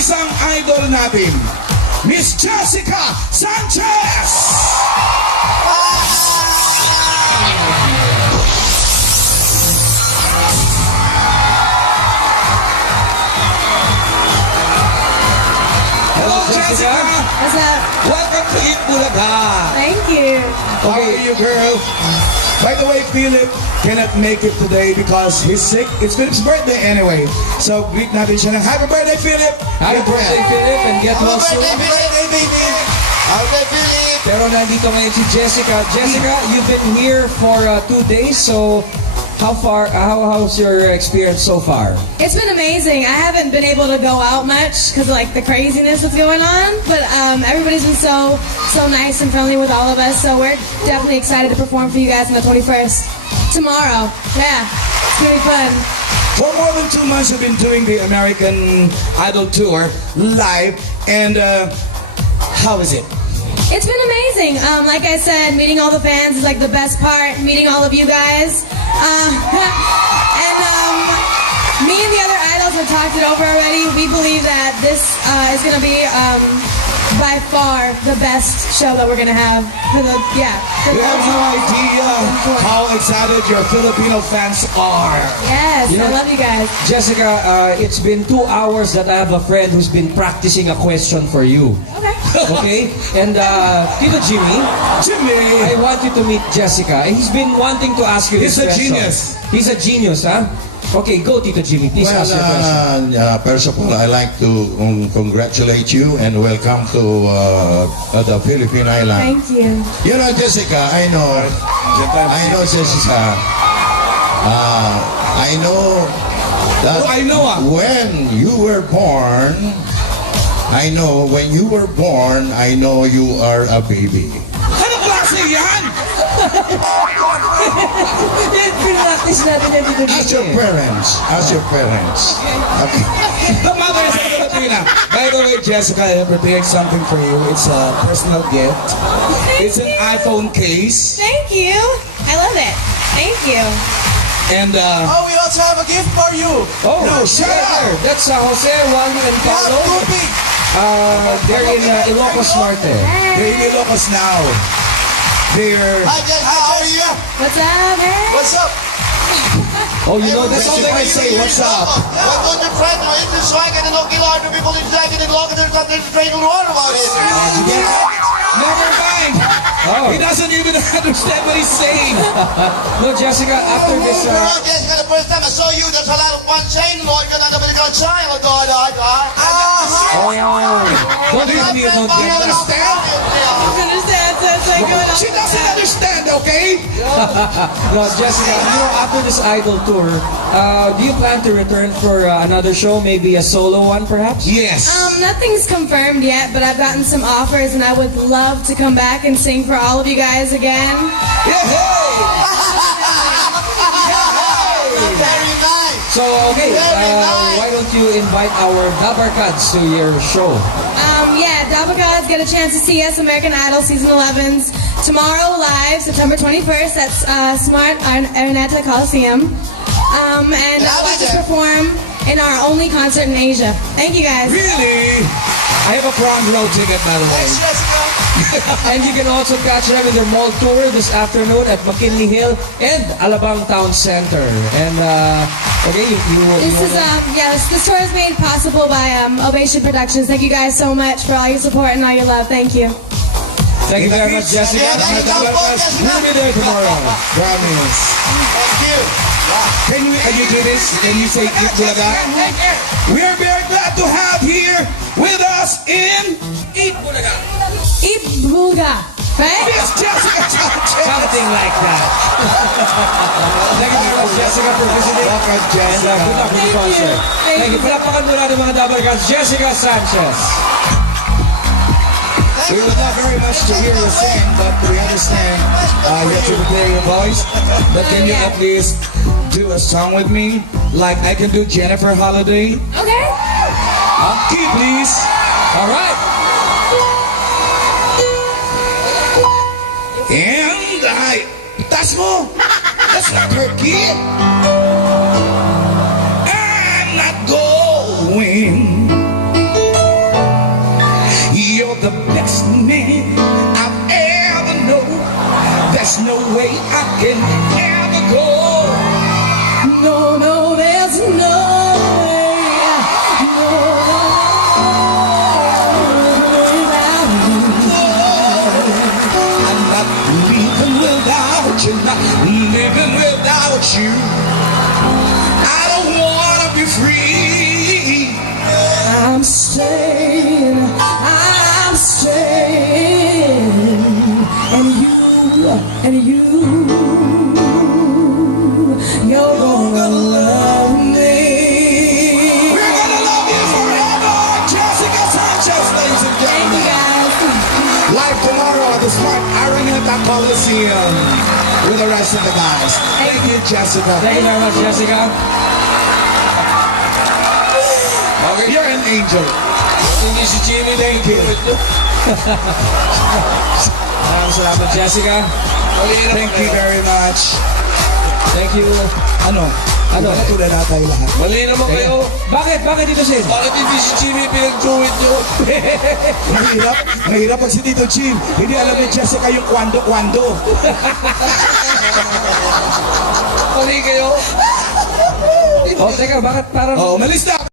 isang idol natin, Miss Jessica Sanchez! Hello, Jessica! What's up? Welcome to Eat Bulaga! Thank you. How are you, girl? By the way, Philip cannot make it today because he's sick. It's Philip's birthday anyway. So, greet natin siya ng happy birthday, Philip! Happy birthday, Philip, and get well soon. Happy birthday, baby! Happy birthday, Philip! Pero nandito ngayon si Jessica. Jessica, you've been here for 2 days, so how's your experience so far? It's been amazing. I haven't been able to go out much because of like the craziness that's going on, but everybody's been so nice and friendly with all of us. So we're definitely excited to perform for you guys on the 21st tomorrow. Yeah, it's gonna be fun. For more than 2 months, we've been doing the American Idol Tour live. And how is it? It's been amazing. Like I said, meeting all the fans is like the best part. Meeting all of you guys. Me and the other idols have talked it over already. We believe that this is going to be by far the best show that we're going to have. You have no idea how excited your Filipino fans are. Yes, I love you guys. Jessica, it's been 2 hours that I have a friend who's been practicing a question for you. Okay. Okay? And Tito Jimmy, I want you to meet Jessica. He's been wanting to ask you this He's a question. genius. He's a genius, huh? Okay, go Tito Jimmy. Please ask your question. First of all, I'd like to congratulate you and welcome to the Philippine Island. Thank you. You know, Jessica, I know, Jessica. I know that I know, when you were born, I know you are a baby. Ano klase yan? Practice natin yan Tito Jimmy. As your parents. Okay. The mother is a Filipina. By the way, Jessica, I prepared something for you. It's a personal gift. It's an iPhone case. Thank you. I love it. Thank you. And Oh, we also have a gift for you. Oh, No, shut up. That's Jose, Juan, and We have Carlo. 2 big. They're in Ilocos Norte. they're in Ilocos now. They're... Hi, Jessica, how are you? What's up, hey? What's up? Oh, you know That's all they can say. What's up? Why don't you try to intenswijken en ook heel hard de people in zeggen in Logan en dat is train on water about it. Never mind. Oh. He doesn't even understand what he's saying. No, Jessica, after this... Well, Jessica, the first time I saw you, there's a lot of one chain, Lord, you're not a child, God. Oh, don't give me a Do you understand? Understand? So it's like going on. She doesn't understand, okay? No, Jessica, you know, after this Idol tour, do you plan to return for another show? Maybe a solo one, perhaps? Yes. Nothing's confirmed yet, but I've gotten some offers, and I would love to come back and sing for all of you guys again. Very nice. So, okay, why don't you invite our Dabarkads to your show? Dabba Gods get a chance to see us American Idol Season 11's tomorrow live, September 21st at Smart Araneta Coliseum. And I'll get to perform in our only concert in Asia. Thank you guys. Really? I have a front row ticket, by the way. Thanks, Jessica. And you can also catch them in their mall tour this afternoon at McKinley Hill and Alabang Town Center. And, okay, This tour is made possible by Ovation Productions. Thank you guys so much for all your support and all your love. Thank you. Thank you very much, Jessica. Yeah, thank you. We'll be there tomorrow. Promise. Thank you. Can you do this? Can you say Eat Bulaga? We are very glad to have here with us in Eat Bulaga, Eat Bulga, right? Miss Jessica Sanchez. Something like that. Thank you very much, Jessica, for visiting. Welcome, And good luck with the Thank you. concert. Thank Thank you. you. Palakpakan muna ng mga Dabarkads, Jessica Sanchez. We would love very much to hear you sing, but we understand you have to prepare your voice. But can you at least do a song with me? Like I can do Jennifer Holiday? Okay. Key, please. All right. And that's mo. That's not her kid. I'm not going and you're gonna love me. We're gonna love you forever, Jessica Sanchez, ladies and Thank you gentlemen. guys. Live tomorrow at the Smart Araneta Coliseum with the rest of the guys. Thank you, Jessica. Thank you very much, Jessica. Okay, you're an angel. Hindi si Jimmy. Thank you. Maraming salamat, Jessica. Thank you very much. Thank you. Ano? Ano? Tulad na tayo lahat. Mali naman kayo. Bakit? Bakit dito, Sid? Bakit hindi si Jimmy pinag-duet nyo? Mahirap pag si Tito Jim. Hindi alam ni Jessica yung kwando-kwando. Mali kayo. Oh, teka, bakit parang... Oh, malis na.